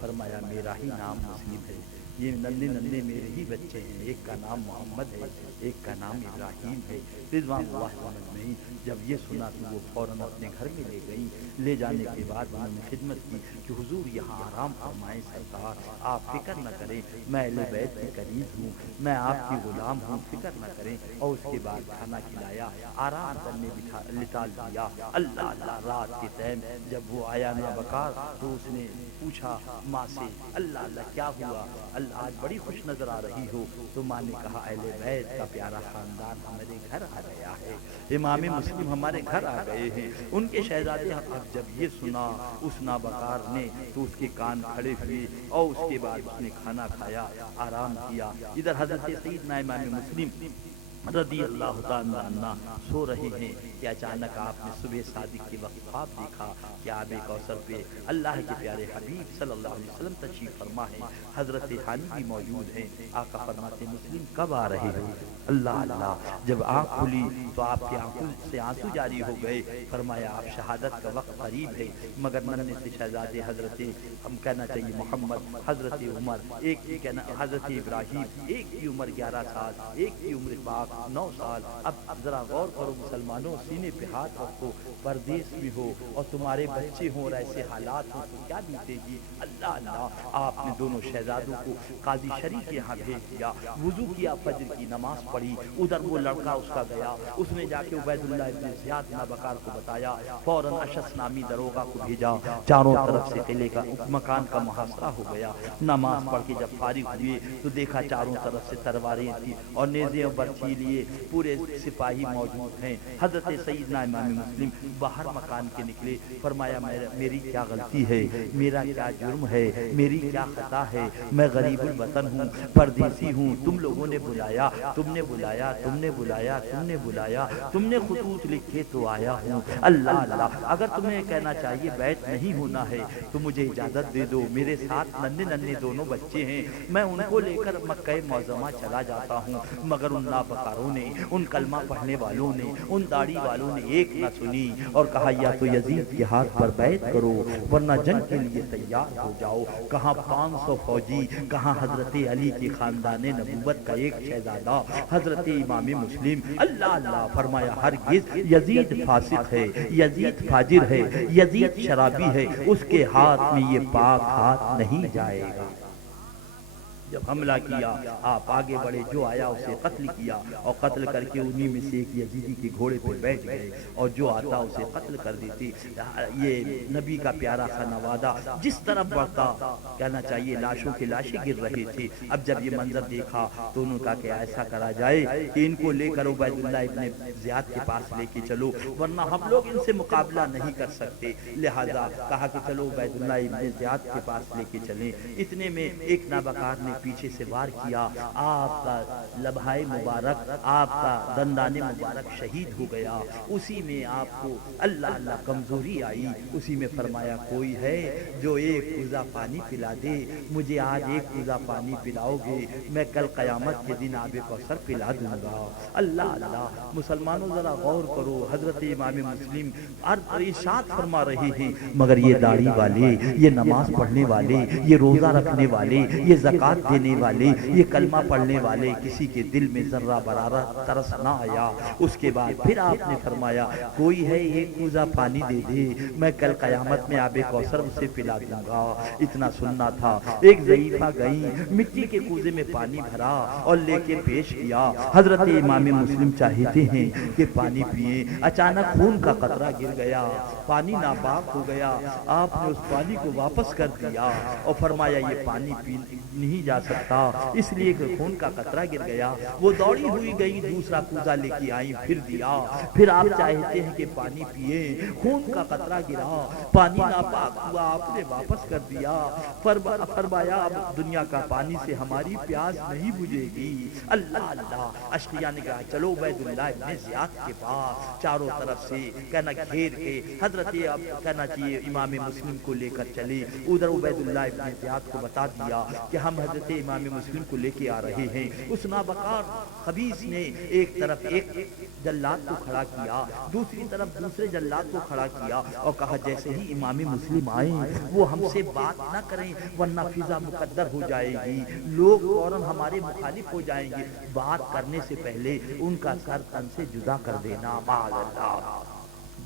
فرمایا میرا ہی نام مسلم ہے، یہ ننھے ننھے میرے ہی بچے ہیں، ایک کا نام محمد ہے، ایک کا نام ابراہیم ہے رضوان اللہ علیہم۔ جب یہ سنا تو وہ فوراً اپنے گھر میں لے گئی، لے جانے کے بعد انہوں نے خدمت کی کہ حضور یہاں آرام فرمائیں سرکار، آپ فکر نہ کریں، میں اہل بیت کے قریب ہوں، میں آپ کی غلام ہوں، فکر نہ کریں۔ اور اس کے بعد کھانا کھلایا، آرام کرنے لٹا دیا۔ اللہ اللہ، رات کے ٹائم جب وہ آیا نہ بکار تو اس نے پوچھا ماں سے، اللہ اللہ کیا ہوا، اللہ آج بڑی خوش نظر آ رہی ہو؟ تو ماں نے کہا اہل بیت کا پیارا خاندان ہمارے گھر آ گیا ہے، امام مسلم ہمارے گھر آ گئے ہیں۔ ان کے شہزادے اب جب یہ سنا اس نابکار نے تو اس کے کان کھڑے ہوئے اور اس کے بعد اس نے کھانا کھایا، آرام کیا۔ ادھر حضرت سیدنا امام مسلم رضی اللہ تعالیٰ عنہ سو رہے ہیں کہ اچانک آپ نے صبح صادق کے وقت خواب دیکھا کہ آب کوثر پہ اللہ کے پیارے حبیب صلی اللہ علیہ وسلم تشریف فرما ہے، حضرت حانی بھی موجود ہیں۔ آقا فرماتے مسلم کب آ رہے ہو؟ اللہ اللہ، جب آنکھ کھلی تو آپ کی آنکھوں سے آنسو جاری ہو گئے۔ فرمایا آپ شہادت کا وقت قریب ہے، مگر ننھے سے شہزادے حضرت ہم کہنا چاہیے محمد، حضرت عمر، ایک کی کہنا حضرت ابراہیم، ایک کی عمر 11 سال، ایک کی عمر پاک 9 سال۔ اب ذرا غور کرو مسلمانوں، سینے پہ ہاتھ رکھو، پردیس میں ہو اور تمہارے بچے ہوں اور ایسے حالات ہوں تو کیا بیتے گی؟ اللہ اللہ، آپ نے دونوں شہزادوں کو قاضی شریف کے یہاں بھیج دیا، وضو کیا، فجر کی نماز پڑھی۔ ادھر وہ لڑکا اس کا گیا، اس نے جا کے عبید اللہ ابن زیاد نابکار کو بتایا، فوراً اشس نامی دروغہ کو بھیجا، چاروں طرف سے قلعے کا مکان کا محاصرہ ہو گیا۔ نماز پڑھ کے جب فارغ ہوئے تو دیکھا چاروں طرف سے تلواریں تھی اور نیزے اور برچھی لیے پورے سپاہی موجود ہیں۔ حضرت سیدنا امام مسلم باہر مکان کے نکلے، فرمایا میری کیا غلطی ہے، میرا کیا جرم ہے، میری کیا خطا ہے، میں غریب الوطن ہوں، پردیسی ہوں، تم لوگوں نے بلایا، تم نے بلایا، تم نے بلایا، تم نے بلایا، تم نے خطوط لکھے تو آیا ہوں۔ اللہ اللہ، اگر تمہیں کہنا چاہیے بیت نہیں ہونا ہے تو مجھے اجازت دے دو، میرے ساتھ ننھے ننھے دونوں بچے ہیں، میں ان کو لے کر مکہ معظمہ چلا جاتا ہوں۔ مگر ان نابکاروں نے، ان کلمہ پڑھنے والوں نے، ان داڑھی والوں نے ایک نہ سنی اور کہا یا تو یزید کے ہاتھ پر بیعت کرو ورنہ جنگ کے لیے تیار ہو جاؤ۔ کہاں 500 فوجی، کہاں حضرت علی کی خاندان نبوت کا ایک شہزادہ حضرت امام مسلم۔ اللہ اللہ، فرمایا ہرگز یزید فاسق ہے، یزید فاجر ہے، یزید شرابی ہے، اس کے ہاتھ میں یہ پاک ہاتھ نہیں جائے گا۔ جب حملہ کیا آپ آگے بڑھے، جو آیا اسے قتل کیا اور قتل کر کے انہی میں سے ایک یزیدی کے گھوڑے پہ بیٹھ گئے اور جو آتا اسے قتل کر دیتے۔ یہ نبی کا پیارا خانوادہ جس طرف بڑھتا کہنا چاہیے لاشوں کے لاشیں گر رہے تھے۔ اب جب یہ منظر دیکھا تو انہوں نے کہا کہ ایسا کرا جائے کہ ان کو لے کر عبید اللہ ابن زیاد کے پاس لے کے چلو ورنہ ہم لوگ ان سے مقابلہ نہیں کر سکتے۔ لہذا کہا کہ چلو عبید اللہ ابن زیاد کے پاس لے کے چلیں۔ اتنے میں ایک نابکار نے پیچھے سے وار کیا، آپ کا لبہائے مبارک، آپ کا دندان مبارک شہید ہو گیا۔ اسی میں آپ کو اللہ اللہ کمزوری آئی، اسی میں فرمایا کوئی ہے جو ایک کوزہ پانی پلا دے، مجھے آج ایک کوزہ پانی پلاؤ گے میں کل قیامت کے دن آب کوثر پلا دوں گا۔ اللہ اللہ، مسلمانوں ذرا غور کرو، حضرت امام مسلم ارشاد فرما رہے ہیں مگر یہ داڑھی والے، یہ نماز پڑھنے والے، یہ روزہ رکھنے والے، یہ زکوٰۃ دینے والے، یہ کلمہ پڑھنے والے، کسی کے دل میں ذرہ برابر ترس نہ آیا۔ اس کے بعد پھر آپ نے فرمایا کوئی ہے ایک کوزہ پانی دے دے، میں کل قیامت میں آب کوثر اسے پلا دوں گا۔ اتنا سننا تھا، ایک ضعیفہ گئی، مٹی کے کوزے میں پانی بھرا اور لے کے پیش کیا۔ حضرت امام مسلم چاہتے ہیں کہ پانی پئیں، اچانک خون کا قطرہ گر گیا، پانی ناپاک ہو گیا۔ آپ نے اس پانی کو واپس کر دیا اور فرمایا یہ پانی پی نہیں جا سکتا اس لیے کہ خون کا قطرہ گر گیا۔ وہ دوڑی ہوئی گئی، دوسرا کوزہ لے کے آئی، پھر دیا۔ پھر آپ چاہتے ہیں کہ پانی پیئے، خون کا قطرہ گرا، پانی ناپاک ہوا، آپ نے واپس کر دیا۔ فرمایا اب دنیا کا پانی سے ہماری پیاس نہیں بجھے گی۔ اللہ اللہ، اشقیاء نے کہا چلو عبید اللہ ابن زیاد کے پاس، چاروں طرف سے کہنا گھیر کے حضرت اب کہنا چاہیے امام مسلم کو لے کر چلے۔ ادھر عبید اللہ ابن زیاد کو بتا دیا کہ ہم حضرت حضرت امام مسلم کو لے کے آ رہے ہیں، اس نابکار خبیث نے ایک طرف ایک جلاد کو کھڑا کیا، دوسری طرف دوسرے جلاد کو کھڑا کیا اور کہا جیسے ہی امام مسلم آئیں وہ ہم سے بات نہ کریں ورنہ فضا مقدر ہو جائے گی، لوگ فوراً ہمارے مخالف ہو جائیں گے، بات کرنے سے پہلے ان کا سر تن سے جدا کر دینا۔ معاذ اللہ۔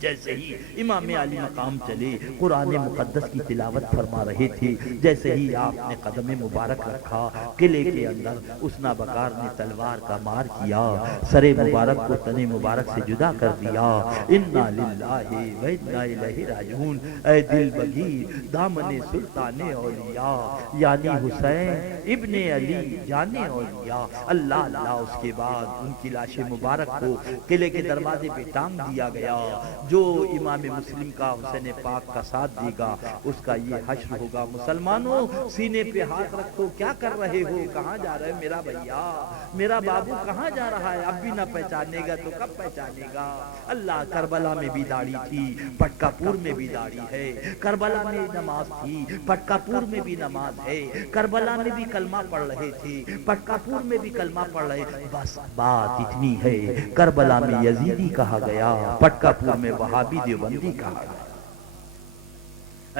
جیسے ہی امام علی مقام چلے قرآن مقدس کی تلاوت فرما رہے تھے، جیسے ہی آپ نے قدم مبارک رکھا قلعے کے اندر اس نابکار نے تلوار کا مار کیا، سر مبارک کو تن مبارک سے جدا کر دیا۔ انا للہ و انا الیہ راجعون۔ اے دل بگیر دامن سلطان اولیاء یعنی حسین ابن علی جان اولیاء، اللہ اللہ۔ اس کے بعد ان کی لاش مبارک کو قلعے کے دروازے پہ ٹانگ دیا گیا۔ جو امام مسلم کا حسین پاک کا ساتھ دے گا اس کا یہ حشر ہوگا۔ مسلمانوں سینے پہ ہاتھ رکھو، کیا کر رہے ہو؟ کہاں جا رہے؟ میرا بھیا میرا بابو کہاں جا رہا ہے؟ اب بھی نہ پہچانے گا تو کب پہچانے گا؟ اللہ، کربلا میں بھی داڑھی تھی، پٹکا پور میں بھی داڑھی ہے، کربلا میں نماز تھی، پٹکا پور میں بھی نماز ہے، کربلا میں بھی کلمہ پڑھ رہے تھے، پٹکا پور میں بھی کلمہ پڑھ رہے، بس بات اتنی ہے، کربلا میں یزیدی کہا گیا، پٹکا پور میں وہابی دیوبندی کہا گیا۔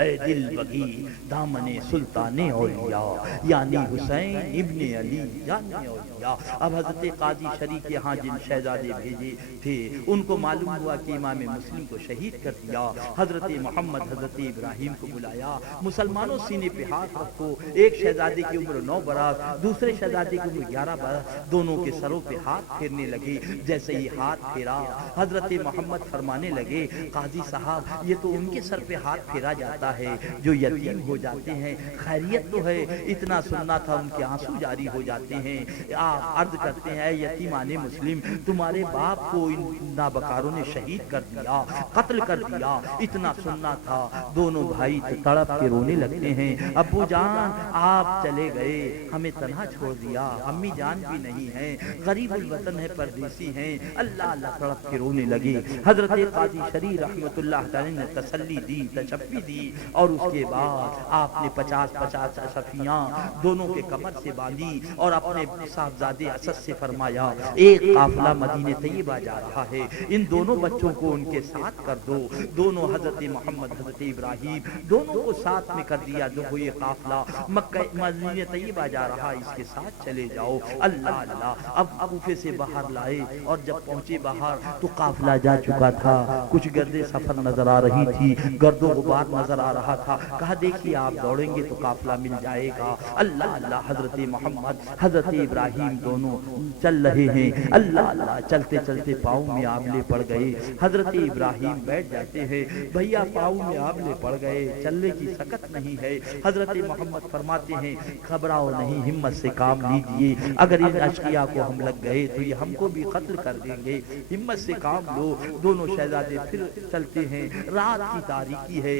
اے دل بگی دامن سلطان اولیاء یعنی حسین ابن علی جان اولیاء۔ اب حضرت قاضی شریف کے ہاں جن شہزادے بھیجے تھے ان کو معلوم ہوا کہ امام مسلم کو شہید کر دیا۔ حضرت محمد حضرت ابراہیم کو بلایا، مسلمانوں سینے پہ ہاتھ رکھو، ایک شہزادے کی عمر 9 برس، دوسرے شہزادے کی عمر 11 برس، دونوں کے سروں پہ ہاتھ پھیرنے لگے۔ جیسے ہی ہاتھ پھیرا حضرت محمد فرمانے لگے قاضی صاحب یہ تو ان کے سر پہ ہاتھ پھیرا جاتا ہے جو یتیم ہو جاتے ہیں، خیریت تو ہے، اتنا سننا تھا ان کے آنسو جاری ہو جاتے ہیں۔ آپ عرض کرتے ہیں اے یتیمان مسلم تمہارے باپ کو ان نابکاروں نے شہید کر دیا، قتل کر دیا، اتنا سننا تھا۔ دونوں بھائی تڑپ کے رونے لگتے ہیں، ابو جان آپ چلے گئے، ہمیں تنہا چھوڑ دیا، امی جان بھی نہیں ہے، غریب الوطن ہے، پردیسی ہیں، اللہ اللہ تڑپ کے رونے لگے۔ حضرت قاضی شریف رحمۃ اللہ تعالی نے تسلی دی، تشفی دی اور اس کے بعد آپ نے 50 صفیاں دونوں کے کمر سے باندھی اور اپنے صاحبزادے اسد سے فرمایا ایک قافلہ مدینہ طیبہ جا رہا ہے، ان دونوں بچوں کو ان کے ساتھ کر دو۔ دونوں حضرت محمد حضرت ابراہیم دونوں کو ساتھ میں کر دیا، جو یہ قافلہ مکہ مدینہ طیبہ جا رہا ہے اس کے ساتھ چلے جاؤ۔ اللہ اللہ۔ اب کوفے سے باہر لائے اور جب پہنچے باہر تو قافلہ جا چکا تھا، کچھ گردے سفر نظر آ رہی تھی، گرد و غبار نظر آ رہا تھا۔ کہا دیکھیے آپ دوڑیں گے تو قافلہ مل جائے گا۔ اللہ اللہ۔ حضرت محمد حضرت ابراہیم دونوں چل رہے ہیں، اللہ اللہ، چلتے چلتے پاؤں میں آبلے پڑ گئے۔ حضرت ابراہیم بیٹھ جاتے ہیں، بھیا پاؤں میں آبلے پڑ گئے، چلنے کی سکت نہیں ہے۔ حضرت محمد فرماتے ہیں گھبراؤ نہیں، ہمت سے کام لیجئے، اگر ان اشقیاء کو ہم لگ گئے تو یہ ہم کو بھی قتل کر دیں گے، ہمت سے کام لو۔ دونوں شہزادے پھر چلتے ہیں، رات کی تاریکی ہے،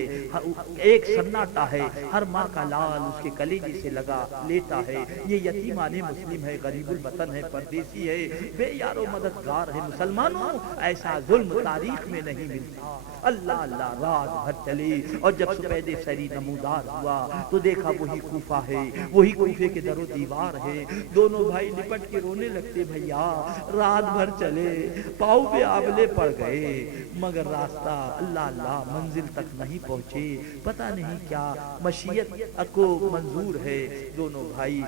ایک سناٹا ہے، ہر ماں کا لال اس کے کلیجے سے لگا لیتا ہے۔ یہ یتیمان مسلم ہے، غریب الوطن ہے، پردیسی ہے، بے یار و مددگار ہے۔ مسلمانوں ایسا ظلم تاریخ میں نہیں ملتا۔ اللہ اللہ۔ رات بھر چلی اور جب سپید سری نمودار ہوا تو دیکھا وہی کوفہ ہے، وہی کوفے کے در و دیوار ہے۔ دونوں بھائی لپٹ کے رونے لگتے، بھیا رات بھر چلے، پاؤں پہ آبلے پڑ گئے، مگر راستہ اللہ اللہ منزل تک نہیں پہنچے، پتہ نہیں کیا مشیت کو منظور ہے۔ دونوں بھائی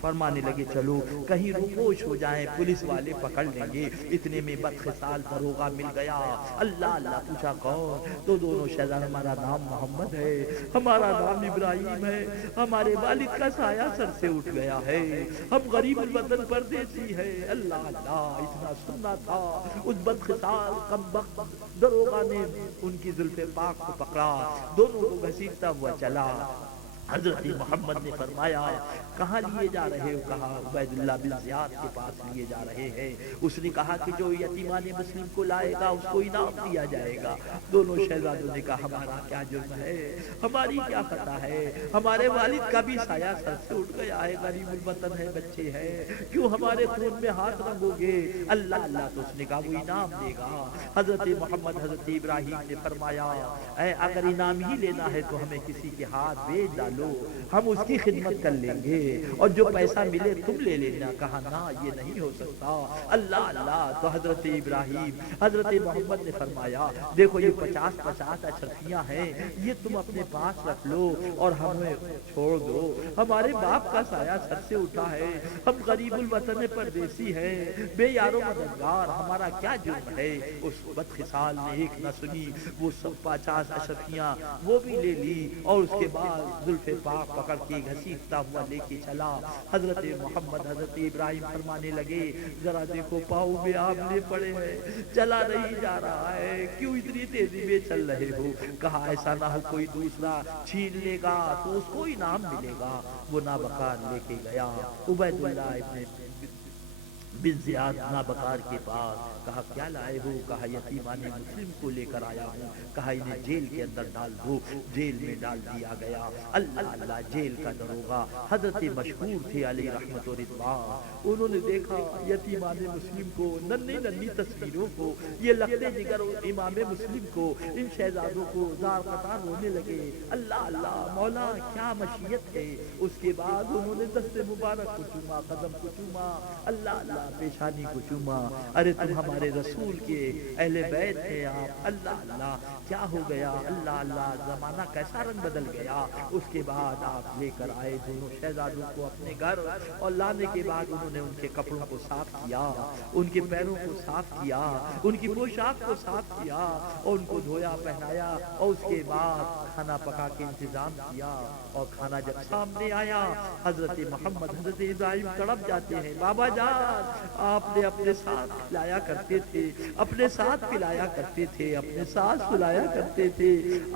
فرمانے لگے چلو کہیں روپوش ہو جائیں، پولیس والے پکڑ لیں گے۔ اتنے میں بدخصال دروغہ مل گیا۔ اللہ اللہ پوچھا کون؟ تو دونوں شہزادے ہمارا نام محمد ہے، ہمارا نام ابراہیم ہے، ہمارے والد کا سایہ سر سے اٹھ گیا ہے، ہم غریب الوطن پردیسی ہے۔ اللہ اللہ۔ اتنا سننا تھا، اس بدخصال کمبخت دروغہ نے ان کی زلف پاک کو پکڑا، دونوں کو گھسیٹتا ہوا چلا۔ حضرت محمد نے فرمایا کہاں لیے جا رہے ہو؟ کہا عبید اللہ بن زیاد کے پاس لیے جا رہے ہیں۔ اس نے کہا کہ جو یتیمان مسلم کو لائے گا اس کو انعام دیا جائے گا۔ دونوں شہزادوں نے کہا ہمارا کیا جرم ہے، ہماری کیا خطا ہے، ہمارے والد کا بھی سایہ سر سے اٹھ گیا ہے، غریب الوطن ہے، بچے ہیں، کیوں ہمارے خون میں ہاتھ رنگو گے؟ اللہ اللہ۔ تو اس نے کہا وہ انعام دے گا۔ حضرت محمد حضرت ابراہیم نے فرمایا اے اگر انعام ہی لینا ہے تو ہمیں کسی کے ہاتھ بیچ ڈالو، ڈالو، ہم اس کی خدمت کر لیں گے اور جو پیسہ ملے تم لے لینا۔ کہا نہ یہ نہیں ہو سکتا۔ اللہ اللہ، تو حضرت ابراہیم حضرت محمد نے فرمایا دیکھو یہ 50 اشرفیاں ہیں، یہ تم اپنے پاس رکھ لو اور ہمیں چھوڑ دو۔ ہمارے باپ کا سایہ سر سے اٹھا ہے، ہم غریب الوطن پردیسی ہیں، بے یار و مددگار، ہمارا کیا جرم ہے؟ اس بدخصال نے ایک نہ سنی، وہ سب 50 اشرفیاں وہ بھی لے لی اور اس کے بعد زلف پاک پکڑ کے گھسیٹتا ہوا لے کے چلا۔ حضرت محمد حضرت ابراہیم فرمانے لگے ذرا دیکھو پاؤں میں آمنے پڑے ہیں، چلا نہیں جا رہا ہے، کیوں اتنی تیزی میں چل رہے ہو؟ کہا ایسا نہ ہو کوئی دوسرا چھین لے گا تو اس کو انعام ملے گا۔ وہ نابکار لے کے گیا عبید اللہ ابن بن زیاد نابکار کے پاس۔ کہا کیا لائے ہو؟ کہا یتیمان مسلم کو لے کر آیا ہوں۔ کہا انہیں جیل کے اندر ڈال دو۔ جیل میں ڈال دیا گیا۔ اللہ اللہ، جیل کا دروغہ حضرت مشہور تھے علیہ رحمت و رضوان، انہوں نے دیکھا یتیمان مسلم کو، ننھی ننھی تصویروں کو، یہ لگتے جگر امام مسلم کو، ان شہزادوں کو زار قطار رونے لگے۔ اللہ اللہ، مولا کیا مشیت ہے۔ اس کے بعد انہوں نے دست مبارک کو چوما، قدم کو چوما، اللہ اللہ پیشانی کو چوما۔ ارے تم ہمارے رسول کے اہل بیت ہیں آپ، اللہ اللہ کیا ہو گیا؟ اللہ اللہ، زمانہ کیسا رنگ بدل گیا۔ اس کے بعد آپ لے کر آئے دونوں شہزادوں کو اپنے گھر، اور لانے کے بعد انہوں نے ان کے کپڑوں کو صاف کیا، ان کے پیروں کو صاف کیا، ان کی پوشاک کو صاف کیا اور ان کو دھویا پہنایا، اور اس کے بعد کھانا پکا کے انتظام کیا۔ اور کھانا جب سامنے آیا حضرت محمد حضرت ابراہیم تڑپ جاتے ہیں، بابا جان آپ نے اپنے ساتھ کھلایا کرتے تھے، اپنے ساتھ پلایا کرتے تھے، اپنے ساتھ سلایا کرتے تھے،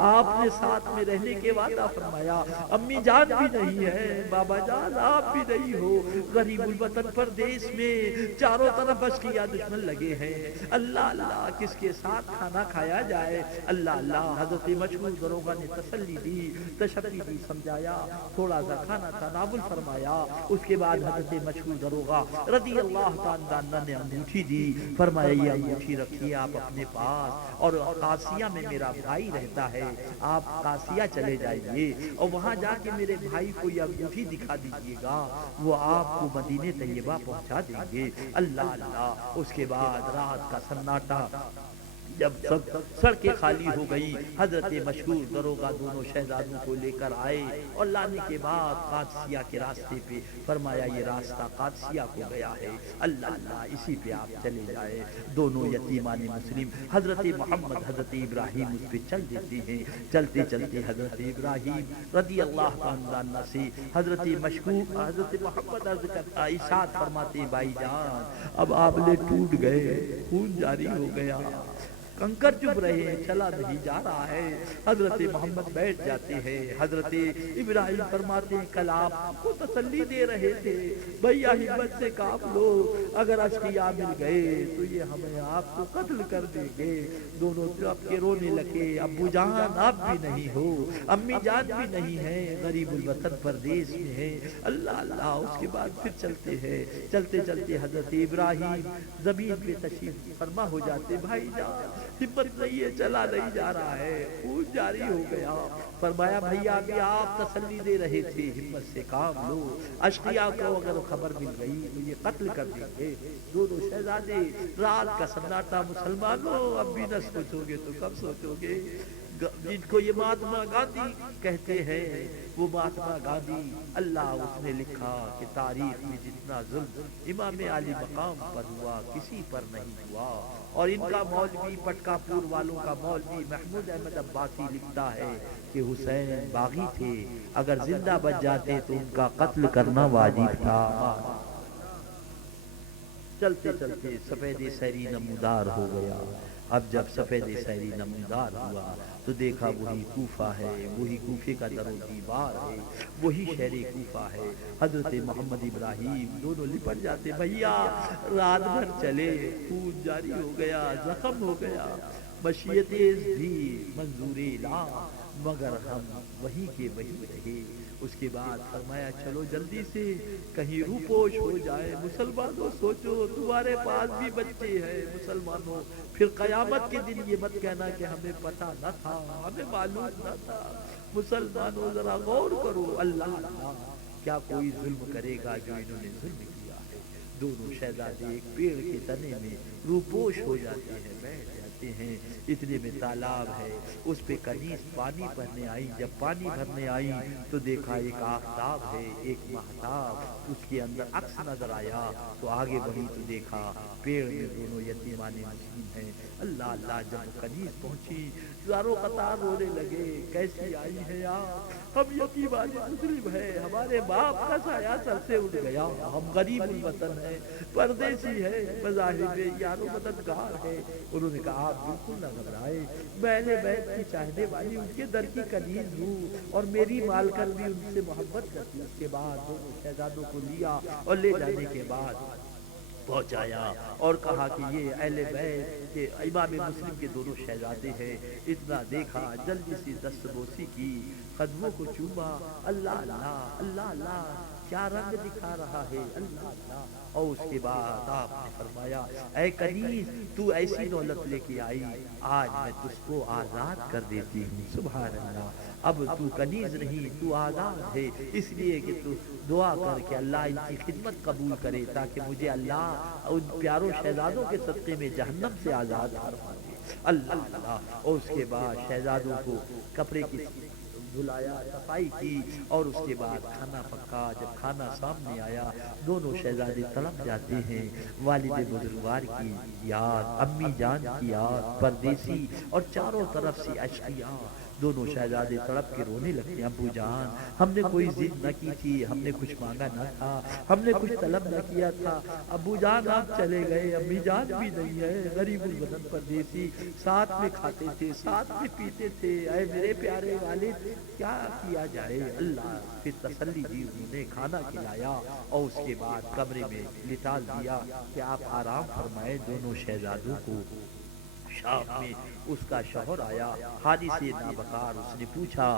آپ نے ساتھ میں رہنے کے وعدہ فرمایا۔ امی جان بھی نہیں ہے، بابا جان آپ بھی نہیں ہو، غریب الوطن پردیس میں چاروں طرف اشقیاء دشمن لگے ہیں، اللہ اللہ کس کے ساتھ کھانا کھایا جائے؟ اللہ اللہ، حضرت مشہور دروغہ نے تسلی دی، تشفی دی، سمجھایا، تھوڑا سا کھانا تناول فرمایا۔ اس کے بعد حضرت مشہور دروغہ رضی اللہ تعالیٰ نے انگوٹھی دی، فرمایا یہ انگوٹھی رکھیے آپ اپنے پاس، اور قاسیہ میں میرا بھائی رہتا ہے، آپ قاسیہ چلے جائیے اور وہاں جا کے میرے بھائی کو یہ انگوٹھی دکھا دیجیے گا، وہ آپ کو مدینہ طیبہ پہنچا دیں گے۔ اللہ اللہ، اس کے بعد رات کا سناٹا جب سب سڑکیں خالی ہو گئی، حضرت مشہور دروغہ دونوں شہزادوں کو لے کر آئے، اور لانے کے بعد قادسیہ کے راستے پہ فرمایا یہ راستہ قادسیہ کو گیا ہے، اللہ اللہ اسی پہ آپ چلے جائے۔ دونوں یتیمان مسلم حضرت محمد حضرت ابراہیم اس پہ چل دیتے ہیں۔ چلتے چلتے حضرت ابراہیم رضی اللہ عنہ سے حضرت مشہور حضرت محمد ارشاد فرماتے بھائی جان اب آبلے ٹوٹ گئے، خون جاری ہو گیا، کنکر چپ رہے ہیں، چلا نہیں جا رہا ہے۔ حضرت محمد بیٹھ جاتے ہیں، حضرت ابراہیم فرماتے ہیں کل آپ کو تسلی دے رہے تھے بھیا ہمت سے کام لو، اگر اشقیاء مل گئے تو یہ ہمیں آپ کو قتل کر دیں گے۔ دونوں طرف کے رونے لگے، ابو جان آپ بھی نہیں ہو، امی جان بھی نہیں ہے، غریب الوطن پردیس میں ہے، اللہ اللہ۔ اس کے بعد پھر چلتے ہیں، چلتے چلتے حضرت ابراہیم زمین پہ تشریف فرما ہو جاتے، بھائی جان ہمت نہیں ہے، چلا نہیں جا رہا ہے، خون جاری ہو گیا۔ فرمایا بھیا ابھی آپ تسلی دے رہے تھے، ہمت سے کام لو، اشقیاء کو اگر خبر مل گئی تو یہ قتل کر دیں گے۔ دونوں شہزادے رات کا سناٹا، مسلمانوں اب بھی نہ سوچو گے تو کب سوچو گے؟ جن کو یہ مہاتما گاندھی کہتے ہیں، وہ مہاتما گاندھی اللہ اس نے لکھا کہ تاریخ میں جتنا ظلم امام علی مقام پر ہوا کسی پر نہیں ہوا۔ اور ان کا مولوی پٹکا پور والوں کا مولوی محمود احمد عباسی لکھتا ہے کہ حسین باغی تھے، اگر زندہ بچ جاتے تو ان کا قتل کرنا واجب تھا۔ چلتے چلتے سفید سری نمودار ہو گیا۔ اب جب سفید سری نمودار ہوا تو دیکھا وہی کوفہ ہے، وہی کوفے کا در و دیوار ہے، وہی شہر کوفہ ہے۔ حضرت محمد ابراہیم دونوں لپٹ جاتے، بھیا رات بھر چلے، خون جاری ہو گیا، زخم ہو گیا، مشیتیں بھی منظور لا، مگر ہم وہیں کے وہیں رہے۔ اس کے بعد فرمایا چلو جلدی سے کہیں روپوش ہو جائے، مسلمانوں سوچو تمہارے پاس بھی بچے ہیں، مسلمانوں پھر قیامت کے دن یہ مت کہنا کہ ہمیں پتہ نہ تھا، ہمیں معلوم نہ تھا، مسلمانوں ذرا غور کرو، اللہ اللہ کیا کوئی ظلم کرے گا جو انہوں نے ظلم کیا ہے؟ دونوں شہزادے ایک پیڑ کے تنے میں روپوش ہو جاتے ہیں، بیٹھ جاتے ہیں۔ اتنے میں تالاب ہے، اس پہ کنیز پانی بھرنے آئی۔ جب پانی بھرنے آئی تو دیکھا ایک آفتاب ہے، ایک مہتاب، اس کے اندر عکس نظر آیا تو آگے بڑھی تو دیکھا پیڑ میں دونوں یتیمان مسکین ہیں۔ اللہ اللہ، جب کنیز پہنچی زارو قطار رونے لگے، کیسی آئی ہے آپ؟ ہم یتیمان مسلم ہیں، ہمارے باپ کا سایہ سر سے اٹھ گیا، ہم غریب الوطن ہیں، پردیسی ہے، مذاہب یارو مددگار ہے۔ انہوں نے کہا آپ بالکل نہ گھبرائے، میں اہل بیت کی چاہنے والی ان کے در کی کنیز ہوں اور میری مالکن بھی ان سے محبت کرتی۔ اس کے بعد دونوں شہزادوں کو لیا اور لے جانے کے بعد پہنچایا اور کہا کہ یہ اہل بیت کے امام مسلم کے دونوں شہزادے ہیں۔ اتنا دیکھا، جلدی سے دست بوسی کی، قدموں کو چوما، اللہ اللہ اللہ اللہ کیا رنگ دکھا رہا ہے، اللہ اللہ۔ اور اس کے بعد آپ نے فرمایا اے کنیز تو ایسی دولت لے کے آئی، آج میں تجھ کو آزاد کر دیتی ہوں۔ سبحان اللہ، اب تو کنیز نہیں، تو آزاد ہے، اس لیے کہ تو دعا کر کے اللہ ان کی خدمت قبول کرے تاکہ مجھے اللہ ان پیاروں شہزادوں کے صدقے میں جہنم سے آزاد فرما دے، اللہ اللہ۔ اور اس کے بعد شہزادوں کو کپڑے کی دھلایا، صفائی کی اور اس کے بعد کھانا پکا۔ جب کھانا سامنے آیا دونوں شہزادے تڑپ جاتے ہیں، والد بزرگوار کی یاد، امی جان کی یاد، پردیسی اور چاروں طرف سے اشقیاء۔ دونوں شہزادے تڑپ کے رونے لگتے ہیں، ابو جان ہم نے کوئی ضد نہ کی تھی، ہم نے کچھ مانگا نہ تھا، ہم نے کچھ طلب نہ کیا تھا، ابو جان آپ چلے گئے، امی جان بھی نہیں ہے، غریب الوطن پردیسی، ساتھ میں کھاتے تھے، ساتھ میں پیتے تھے، اے میرے پیارے والد کیا کیا جائے؟ اللہ پھر تسلی دی، انہوں نے کھانا کھلایا اور اس کے بعد کمرے میں لٹا دیا کہ آپ آرام فرمائے۔ دونوں شہزادوں کو شام میں اس کا شوہر آیا، حادث نابکار، اس نے پوچھا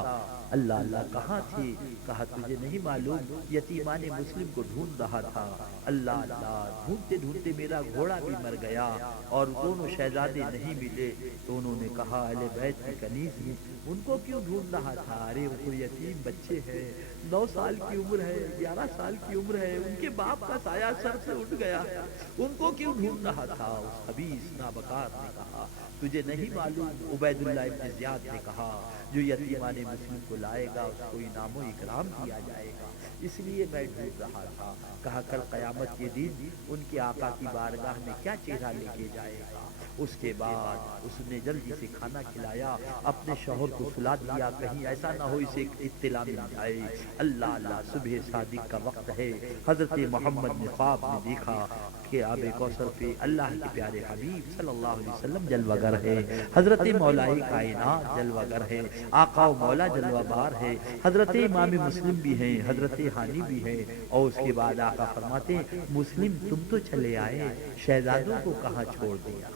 اللہ اللہ کہاں تھے؟ کہا تجھے نہیں معلوم، یتیمان مسلم کو ڈھونڈ رہا تھا، اللہ اللہ ڈھونڈتے ڈھونڈتے میرا گھوڑا بھی مر گیا اور دونوں شہزادے نہیں ملے۔ تو انہوں نے کہا اہل بیت کی کنیز ہیں، ان کو کیوں ڈھونڈ رہا تھا؟ ارے وہ تو یتیم بچے ہیں، 9 سال کی عمر ہے، 11 سال کی عمر ہے، ان کے باپ کا سایہ سر سے اٹھ گیا ہے، ان کو کیوں ڈھونڈ رہا تھا؟ اس خبیث نابکار نے کہا تجھے نہیں معلوم؟ عبید اللہ ابن زیاد نے کہا جو یتیمان مسلم کو لائے گا اس کو انعام و اکرام دیا جائے گا، اس لیے میں ڈھونڈ رہا تھا۔ کہا کل قیامت کے دن ان کے آقا کی بارگاہ میں کیا چہرہ لے کے جائے گا؟ اس کے بعد اس نے جلدی سے کھانا کھلایا، اپنے شوہر کو سلا دیا کہیں ایسا نہ ہو اسے اطلاع مل جائے۔ اللہ اللہ، صبح صادق کا وقت ہے، حضرت محمد نے خواب میں دیکھا کہ آب کوثر پہ اللہ کے پیارے حبیب صلی اللہ علیہ وسلم جلوہ گر ہے، حضرت مولائی کائنات جلوہ گر ہے، آقا و مولا جلوہ بار ہے، حضرت امام مسلم بھی ہیں، حضرت حانی بھی ہیں۔ اور اس کے بعد آقا فرماتے ہیں مسلم تم تو چلے آئے، شہزادوں کو کہاں چھوڑ دیا؟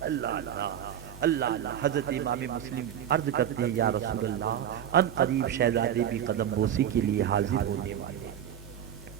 اللہ اللہ اللہ اللہ۔ حضرت امام مسلم عرض کرتے ہیں یا رسول اللہ ان قریب شہزادے بھی قدم بوسی کے لیے حاضر ہونے والے۔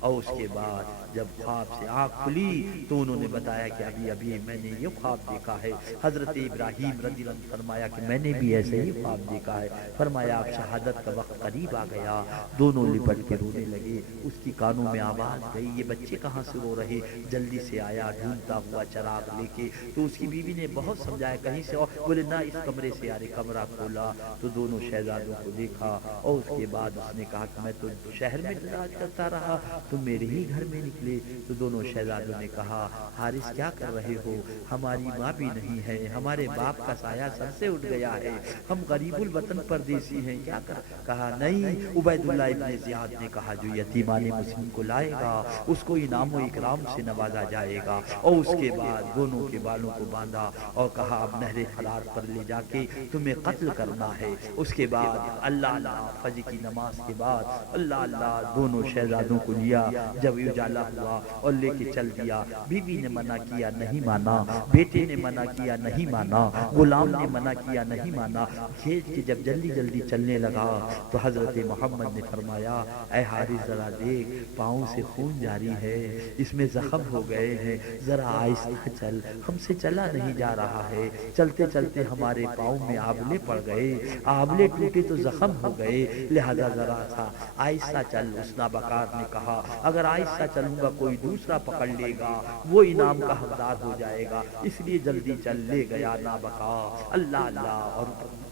اور اس کے بعد جب خواب سے آنکھ کھلی تو انہوں نے بتایا کہ ابھی ابھی میں نے یہ خواب دیکھا ہے۔ حضرت ابراہیم رضی اللہ عنہ فرمایا کہ میں نے بھی ایسے ہی خواب دیکھا ہے۔ فرمایا اب شہادت کا وقت قریب آ گیا، دونوں لپٹ کے رونے لگے۔ اس کی کانوں میں آواز گئی یہ بچے کہاں سے رو رہے؟ جلدی سے آیا ڈھونڈتا ہوا چراغ لے کے، تو اس کی بیوی نے بہت سمجھایا کہیں سے، اور بولے نہ اس کمرے سے آ رہے۔ کمرہ کھولا تو دونوں شہزادوں کو دیکھا اور اس کے بعد اس نے کہا کہ میں تو شہر میں راج کرتا رہا، تم میرے ہی گھر میں نکلے۔ تو دونوں شہزادوں نے کہا حارث کیا کر رہے ہو؟ ہماری ماں بھی نہیں ہے، ہمارے باپ کا سایہ سر سے اٹھ گیا ہے، ہم غریب الوطن پردیسی ہیں، کیا کر؟ کہا نہیں، عبید اللہ ابن زیاد نے کہا جو یتیمان مسلم کو لائے گا اس کو انعام و اکرام سے نوازا جائے گا۔ اور اس کے بعد دونوں کے بالوں کو باندھا اور کہا اب نہر فرات پر لے جا کے تمہیں قتل کرنا ہے۔ اس کے بعد اللہ اللہ فجر کی نماز کے بعد اللہ اللہ دونوں شہزادوں کو لیا دیا. جب اجالا ہوا اور لے کے چل دیا, بیوی نے منع کیا نہیں مانا, بیٹے نے منع کیا نہیں مانا, غلام نے منع کیا نہیں مانا. کھینچ کے جب جلدی جلدی چلنے لگا تو حضرت محمد نے فرمایا اے حارث ذرا دیکھ, پاؤں سے خون جاری ہے, اس میں زخم ہو گئے ہیں, ذرا آہستہ چل, ہم سے چلا نہیں جا رہا ہے. چلتے چلتے ہمارے پاؤں میں آبلے پڑ گئے, آبلے ٹوٹے تو زخم ہو گئے, لہذا ذرا سا آہستہ چل. اس نابکار نے کہا اگر آہستہ چلوں گا کوئی دوسرا پکڑ لے گا, وہ انعام کا حقدار ہو جائے گا, اس لیے جلدی چل. لے گیا نابکار. اللہ اللہ. اور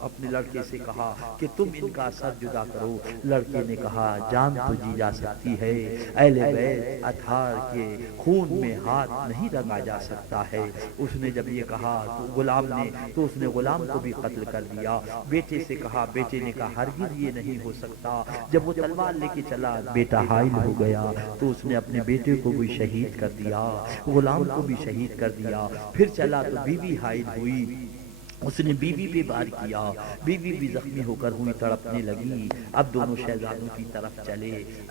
اپنے لڑکے سے کہا کہ تم ان کا سر جدا کرو. لڑکے نے کہا جان تو جی جا سکتی ہے, اہل بیت اطہار کے خون میں ہاتھ نہیں رنگا جا سکتا ہے. اس نے جب یہ کہا تو غلام نے, تو اس نے غلام کو بھی قتل کر دیا. بیٹے سے کہا, بیٹے نے کہا ہرگز یہ نہیں ہو سکتا. جب وہ تلوار لے کے چلا, بیٹا حائل ہو گیا تو اس نے اپنے بیٹے کو بھی شہید کر دیا, غلام کو بھی شہید کر دیا. پھر چلا تو بیوی حائل ہوئی, اس نے بیوی پہ وار کیا, بیوی بھی زخمی ہو کر ہوئی تڑپنے لگی. اب دونوں شہزادوں کی طرف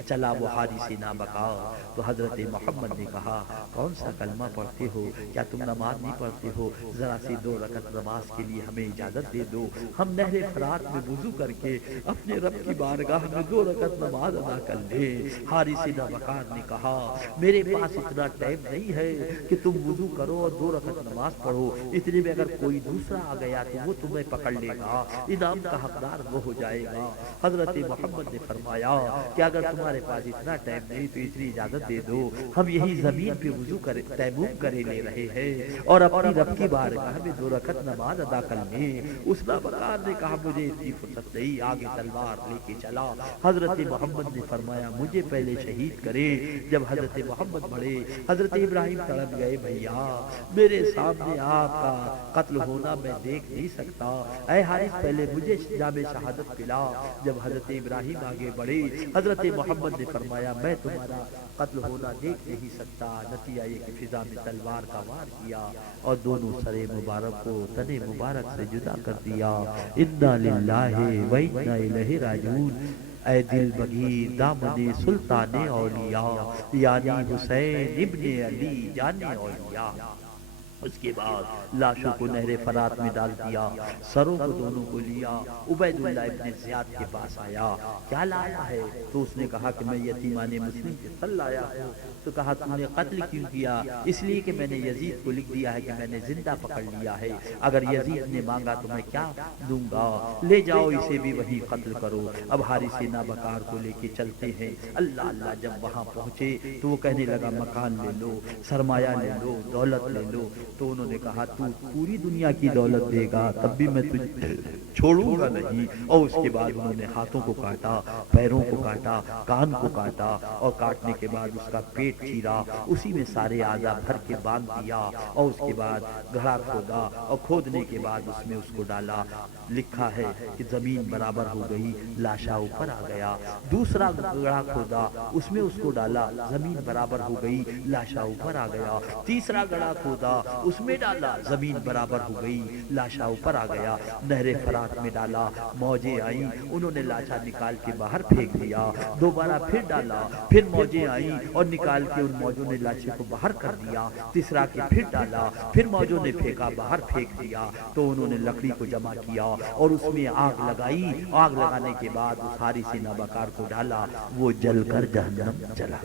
چلا وہ حارث نابکار. تو حضرت محمد نے کہا کون سا کلمہ پڑھتے ہو, کیا تم نماز نہیں پڑھتے ہو؟ ذرا سی 2 رکعت نماز کے لیے ہمیں اجازت دے دو, ہم نہر فرات میں وضو کر کے اپنے رب کی بارگاہ میں 2 رکعت نماز ادا کر لیں. حارث نابکار نے کہا میرے پاس اتنا ٹائم نہیں ہے کہ تم وضو کرو اور 2 رکعت نماز پڑھو. اتنے میں اگر کوئی دوسرا گیا تو وہ تمہیں پکڑ لے گا, انعام کا حقدار وہ ہو جائے گا. حضرت محمد نے فرمایا کہ اگر تمہارے پاس اتنا ٹائم نہیں تو اتنی اجازت دے دو, ہم یہی زمین پہ وضو کرے تیمم کرے لے رہے ہیں اور اپنی رب کی بارگاہ میں 2 رکعت نماز ادا کر لیں. اس نابکار نے کہا مجھے اتنی فرصت نہیں, آگے تلوار لے کے چلا. حضرت محمد نے فرمایا مجھے پہلے شہید کرے. جب حضرت محمد بڑھے, حضرت ابراہیم تڑپ گئے, بھیا میرے سامنے آپ کا قتل ہونا میں دیکھ نہیں سکتا, اے حارث پہلے مجھے جام شہادت پلا. جب حضرت ابراہیم آگے بڑھے, حضرت محمد نے فرمایا میں تمہارا قتل ہونا دیکھ نہیں سکتا. نتیجہ یہ کہ فضا میں تلوار کا وار کیا اور دونوں سر مبارک کو تن مبارک سے جدا کر دیا. انا للہ و انا الیہ راجعون. اے دل بگیر دامن سلطان اولیاء, یعنی حسین ابن علی جان اولیاء. اس کے بعد لاشوں کو نہر فرات میں ڈال دیا, سروں کو دونوں کو لیا. عبید اللہ ابن زیاد کے پاس آیا, کیا لایا ہے؟ تو اس نے کہا کہ میں یتیمان مسلم کے سر لایا ہوں. تو کہا تم نے قتل کیوں کیا؟ اس لیے کہ میں نے یزید کو لکھ دیا ہے کہ میں نے زندہ پکڑ لیا ہے, اگر یزید نے مانگا تو میں کیا دوں گا, لے جاؤ اسے بھی وہی قتل کرو. اب حارث نابکار کو لے کے چلتے ہیں. اللہ اللہ. جب وہاں پہنچے تو وہ کہنے لگا مکان لے لو, سرمایہ لے لو, دولت لے لو. تو انہوں نے کہا تو پوری دنیا کی دولت دے گا تب بھی میں تجھے چھوڑوں گا نہیں. اور اس کے بعد انہوں نے ہاتھوں کو کاٹا, پیروں کو کاٹا, کان کو کاٹا, اور کاٹنے کے بعد اس کا پیٹ چیرا, اسی میں سارے اعضاء بھر کے باندھ دیا. اور اس کے بعد گڑھا کھودا, اور کھودنے کے بعد اس میں اس کو ڈالا. لکھا ہے کہ زمین برابر ہو گئی, لاشا اوپر آ گیا. دوسرا گڑھا کھودا, اس میں اس کو ڈالا, زمین برابر ہو گئی, لاشا اوپر آ گیا. تیسرا گڑھا کھودا, اس میں ڈالا, زمین برابر ہو گئی, لاشا اوپر آ گیا. نہر فرات میں ڈالا, موجیں آئیں, انہوں نے لاشا نکال کے باہر پھینک دیا. دوبارہ پھر ڈالا, پھر موجیں آئیں اور نکال کے ان موجوں نے لاشے کو باہر کر دیا. تیسرا کے پھر ڈالا, پھر موجوں نے پھینکا, باہر پھینک دیا. تو انہوں نے لکڑی کو جمع کیا اور اس میں آگ لگائی. آگ لگانے کے بعد اس حارث نابکار کو ڈالا, وہ جل کر جہنم چلا.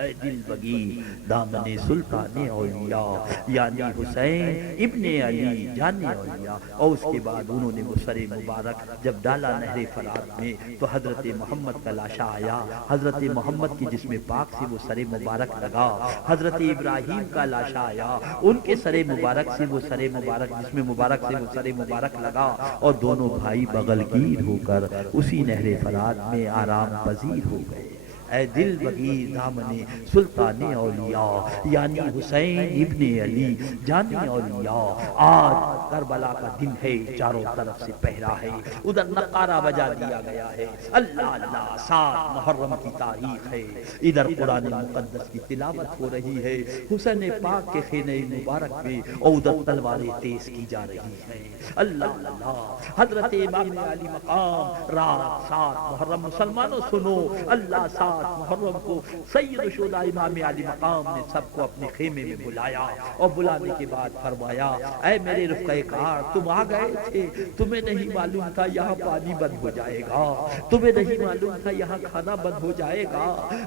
اے دل بگی دامن سلطان اولیاء, یعنی حسین ابن علی جان اولیاء. اور اس کے بعد انہوں نے وہ سر مبارک جب ڈالا نہر فرات میں تو حضرت محمد کا لاشا آیا. حضرت محمد کی جسم پاک سے وہ سر مبارک لگا. حضرت ابراہیم کا لاشا آیا, ان کے سر مبارک سے وہ سر مبارک, جسم مبارک سے وہ سر مبارک لگا. اور دونوں بھائی بغل گیر ہو کر اسی نہر فرات میں آرام پذیر ہو گئے. اے دل بگیر دامن سلطان اولیاء, یعنی حسین ابن علی جان اولیاء. آج کربلا کا دن ہے، چاروں طرف سے پہرا ہے، ادھر نقارہ بجا دیا گیا ہے، اللہ اللہ 7 محرم کی تاریخ ہے، ادھر قرآن مقدس کی تلاوت ہو رہی ہے حسین پاک کے خیمہ مبارک میں، اور ادھر تلواریں تیز کی جا رہی ہیں، اللہ اللہ۔ حضرت امام علی مقام رات 7 محرم، مسلمانوں سنو، اللہ 7 محرم کو سید الشہداء امام علی مقام نے سب کو اپنے خیمے میں بلایا، اور بلانے کے بعد فرمایا اے میرے رفقۂ کار، تم آ گئے تھے، تمہیں نہیں معلوم تھا یہاں پانی بند ہو جائے گا، تمہیں نہیں معلوم تھا یہاں کھانا بند ہو جائے گا،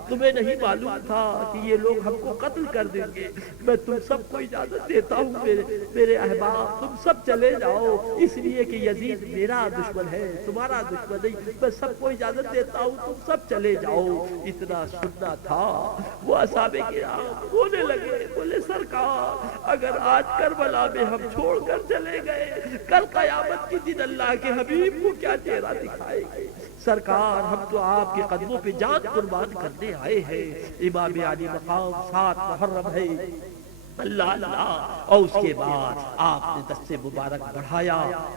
تمہیں نہیں معلوم تھا کہ یہ لوگ ہم کو قتل کر دیں گے، میں تم سب کو اجازت دیتا ہوں میرے احباب، تم سب چلے جاؤ، اس لیے کہ یزید میرا دشمن ہے، تمہارا دشمن نہیں، میں سب کو اجازت دیتا ہوں، تم سب چلے جاؤ۔ اتنا سننا تھا، وہ اصحاب کرام رونے لگے، بولے سرکار اگر آج کربلا میں ہم چھوڑ کر چلے گئے، کل قیامت کے دن اللہ کے حبیب کو کیا چہرہ دکھائے گے؟ سرکار ہم تو آپ کے قدموں پہ جان قربان کرنے آئے ہیں۔ امام علی مقام 7 محرم ہے، اللہ اللہ، اور اس کے بعد آپ نے دست مبارک بڑھایا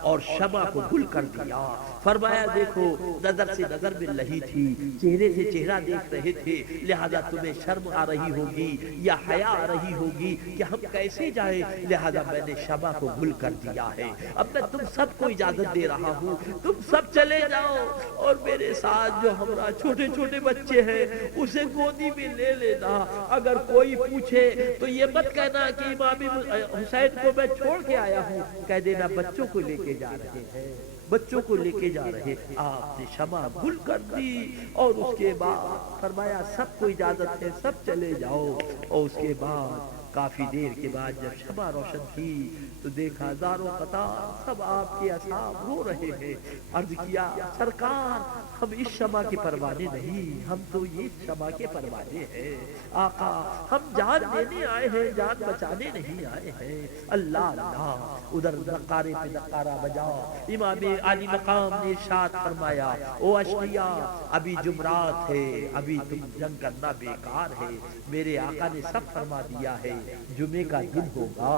اور شمع کو گل کر دیا، فرمایا دیکھو نظر سے نظر مل رہی تھی، چہرے سے چہرہ دیکھ رہے تھے، لہذا تمہیں شرم آ رہی ہوگی یا حیا آ رہی ہوگی کہ ہم کیسے جائیں، لہذا میں نے شمع کو گل کر دیا ہے، اب میں تم سب کو اجازت دے رہا ہوں، تم سب چلے جاؤ، اور میرے ساتھ جو ہمارا چھوٹے چھوٹے بچے ہیں اسے گودی میں لے لینا، اگر کوئی پوچھے تو یہ مت کہنا کہ امام حسین کو میں چھوڑ کے آیا ہوں، کہہ دینا بچوں کو لے کے جا رہے ہیں، بچوں کو لے کے جا رہے۔ آپ نے شمع گل کر دی، اور اس کے بعد فرمایا سب کو اجازت ہے، سب چلے جاؤ، اور اس کے بعد کافی دیر کے بعد جب شمع روشن کی تو دیکھا ہزاروں قطار سب آپ کے اصحاب رو رہے ہیں، عرض کیا سرکار ہم اس شمع کے پروانے نہیں، ہم تو یہ شمع کے پروانے ہیں، آقا ہم جان دینے آئے ہیں، جان بچانے نہیں آئے ہیں، اللہ اللہ۔ ادھر نقارے پہ نقارہ بجا، امام علی مقام نے ارشاد فرمایا او اشقیا ابھی جمعرات ہے، ابھی تم جنگ کرنا بیکار ہے، میرے آقا نے سب فرما دیا ہے، جمعے کا دن ہوگا،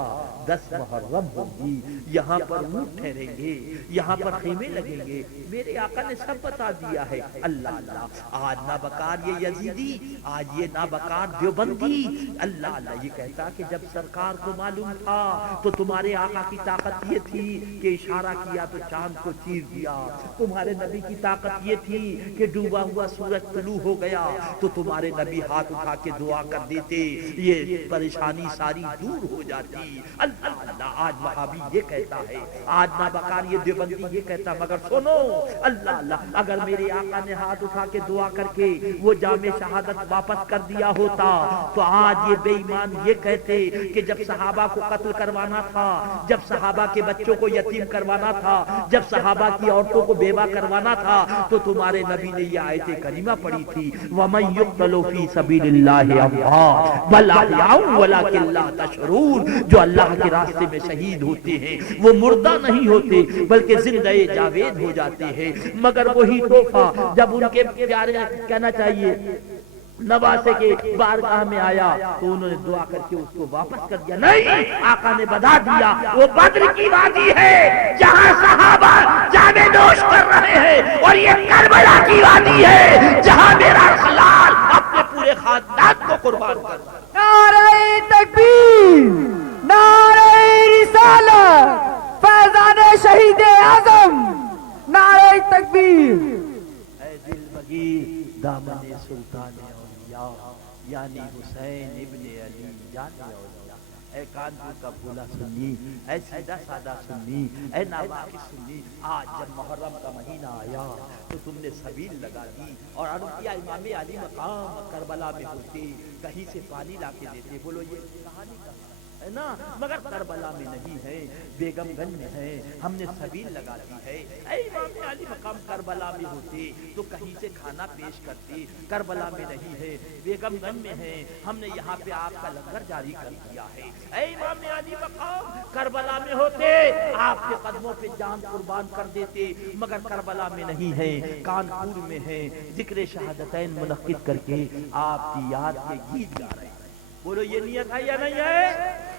10 محرم ہوگی، یہاں پر اونٹ ٹھہریں گے، یہاں پر خیمے لگیں گے، میرے آقا نے سب بتا دیا ہے، اللہ اللہ۔ آج نابکار یہ یزیدی، آج یہ نابکار دیوبندی، اللہ اللہ یہ کہتا کہ جب سرکار کو معلوم تھا تو تمہارے آقا کی طاقت یہ تھی کہ اشارہ کیا تو چاند کو چیر دیا، تمہارے نبی کی طاقت یہ تھی کہ ڈوبا ہوا سورج طلوع ہو گیا تو تمہارے نبی ہاتھ اٹھا کے دعا کر دیتے، یہ پریشانی ساری دور ہو جاتی، اللہ اللہ۔ آج وہابی یہ کہتا ہے، آج نابکار یہ دیوبندی یہ کہتا، مگر سنو اللہ اللہ، اگر میرے آقا نے ہاتھ اٹھا کے دعا کر کے وہ جام شہادت واپس کر دیا ہوتا تو آج یہ بے ایمان یہ کہتے کہ جب صحابہ کو قتل کروانا تھا، جب صحابہ کے بچوں کو یتیم کروانا تھا، جب صحابہ کی عورتوں کو بیوہ کروانا تھا تو تمہارے نبی نے یہ آیت کریمہ پڑھی تھی وَمَن يُقْتَلُ فِي سَبِيلِ اللَّهِ أَمْوَاتٌ بَلْ أَحْيَاءٌ وَلَٰكِن لَّا تَشْعُرُونَ، جو اللہ کے راستے میں شہید ہوتے ہیں وہ مردہ نہیں ہوتے بلکہ زندہ جاوید ہو جاتے ہیں، مگر وہی تحفہ جب ان کے پیارے کہنا چاہیے نواسے کے بارگاہ میں آیا تو انہوں نے دعا کر کے اس کو واپس کر دیا، نہیں، آقا نے بتا دیا وہ بدر کی وادی ہے جہاں صحابہ جامے نوش کر رہے ہیں، اور یہ کربلا کی وادی ہے جہاں میرا خلال اپنے پورے خاندان کو قربان کر رہا ہے۔ نعرہ تکبیر، نعرہ رسالت، فیضان شہید اعظم، نعرہ تکبیر۔ اے دل مگیر دامن سلطان اولیاء یعنی حسین ابن علی جان اولیاء، اے کانپور کا بھولا سنی، اے سیدھا سادہ سنی، اے ناواقف سنی، آج جب محرم کا مہینہ آیا تو تم نے سبیل لگا دی اور عرض کیا امام علی مقام کربلا میں ہوتے کہیں سے پانی لا کے دیتے، بولو یہ کہانی کا ہے نا، مگر کربلا میں نہیں ہے، بیگم گنج میں ہے، ہم نے سبیل لگا دی ہے، اے امام علی مقام کربلا میں ہوتے تو کہیں سے کھانا پیش کرتے، کربلا میں نہیں ہے، بیگم گنج میں ہے، ہم نے یہاں پہ آپ کا لنگر جاری کر دیا ہے، اے امام علی مقام کربلا میں ہوتے آپ کے قدموں پہ جان قربان کر دیتے، مگر کربلا میں نہیں ہے، کانپور میں ہے، ذکر شہادتین منعقد کر کے آپ کی یاد کے گیت گا رہے ہیں، بولو یہ نیت ہے یا نہیں ہے؟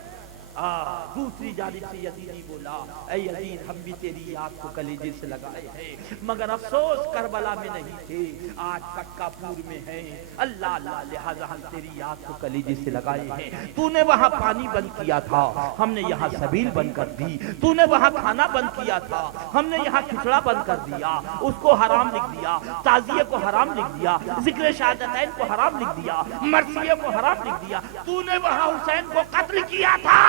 دوسری جانب سے یزیدی بولا اے یزید ہم بھی تیری یاد کو کلیجے سے لگائے ہیں مگر افسوس کربلا میں نہیں تھے آج پٹکا پور میں ہیں اللہ اللہ لہذا ہم تیری یاد کو کلیجے سے لگائے ہیں تو نے وہاں پانی بند کیا تھا ہم نے یہاں سبیل بند کر دی تو نے وہاں کھانا بند کیا تھا ہم نے یہاں کھچڑا بند کر دیا اس کو حرام لکھ دیا تعزیے کو حرام لکھ دیا ذکر شہادتین کو حرام لکھ دیا مرثیے کو حرام لکھ دیا تو نے وہاں حسین کو قتل کیا تھا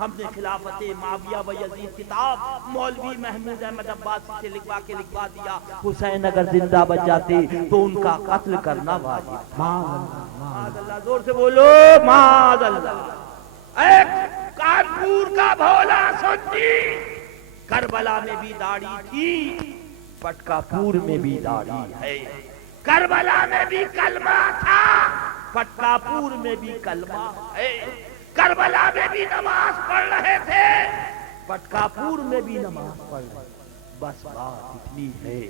ہم نے خلافت معاویہ و یزید کتاب مولوی محمود احمد عباسی سے لکھوا دیا حسین اگر زندہ بچ جاتے تو ان کا قتل کرنا واجب معاذ اللہ زور سے بولو معاذ اللہ اے کانپور کا بھولا سنتی کربلا میں بھی داڑھی تھی پٹکا پور میں بھی داڑھی ہے کربلا میں بھی کلمہ تھا پٹکا پور میں بھی کلمہ ہے کربلا میں بھی نماز پڑھ رہے تھے پٹکا پور میں بھی نماز پڑھ رہے بس بات اتنی ہے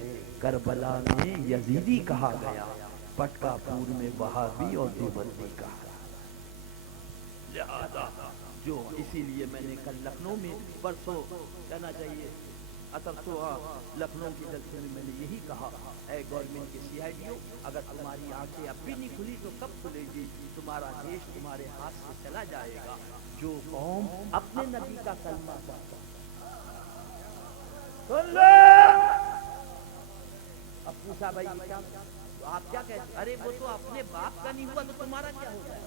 کربلا میں یزیدی کہا گیا پٹکا پور میں وہابی اور دیوبندی کہا لہذا جو اسی لیے میں نے کل لکھنؤ میں پرسوں کہنا چاہیے لکھنؤ کی جلسے میں نے یہی کہا اے گورنمنٹ کے سی آئی ڈی او اگر تمہاری آنکھیں اب بھی نہیں کھلی تو کب کھلے گی تمہارا دیش تمہارے ہاتھ سے چلا جائے گا جو قوم اپنے نبی کا کلمہ پڑھتا سن لو اب پوچھا بھائی آپ کیا کہتے ہیں ارے وہ تو اپنے باپ کا نہیں ہوا تو تمہارا کیا ہوگا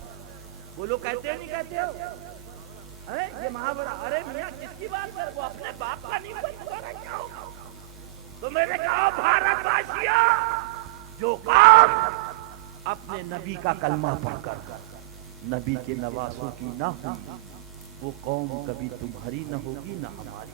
وہ لوگ کہتے ہیں نہیں کہتے ہو یہ محاورہ ارے میاں کس کی بات کر وہ اپنے باپ کا نہیں ہوا تمہارا کیا ہوگا تو میں نے کہا بھارت واسیوں جو قوم اپنے نبی کا کلمہ پڑھ کر نبی کے نواسوں کی نہ ہوئی وہ قوم کبھی تمہاری نہ ہوگی نہ ہماری